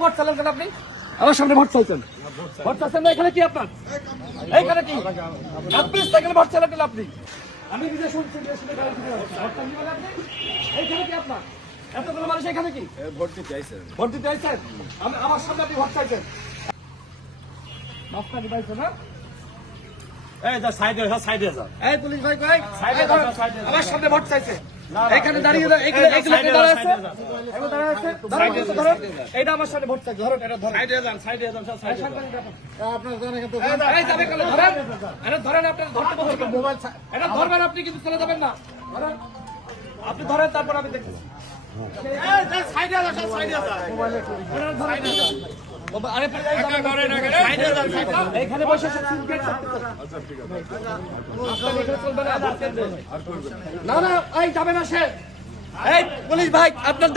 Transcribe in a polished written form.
Vote চালান কেন আপনি? আমার সামনে ভোট চাইছেন, ভোট চাইছেন না? এখানে কি আপনার, এইখানে কি আপনি এখানে ভোট চালান কেন আপনি? আমি নিজে শুনছি, এইখানে কি আপনার এতগুলো মানুষ? এখানে কি ভোট দিতে চাইছেন? ভোট দিতে চাইছেন? আমার সামনে আপনি ভোট চাইছেন? মাফকানি পাইছে না? এই যা সাইডে যা, সাইডে যা। এই পুলিশ ভাই কই? সাইডে যা, সাইডে যা। আমার সামনে ভোট চাইছে, এখানে দাঁড়িয়ে এখানে দাঁড়ায় আছে, এখানে দাঁড়ায় আছে। ধরুন এইটা আমার সামনে ভোট চাইছে, ধরুন এটা ধরুন। সাইডে যান, সাইডে যান, সাইডে যান। আপনার জানেন কিন্তু এই যাবে কেন? ধরেন, আরে ধরেন, আপনি ধরতে বলছেন মোবাইল, এটা ধরবেন আপনি, কিন্তু চলে যাবেন না। ধরেন আপনি, ধরেন, তারপর আমি দেখতেছি। এই যা, সাইডে যা, সাইডে যা। মোবাইলে সাইডে যা। আরে এখানে বসে না না, এই যাবে না সে। এই পুলিশ ভাই, আপনার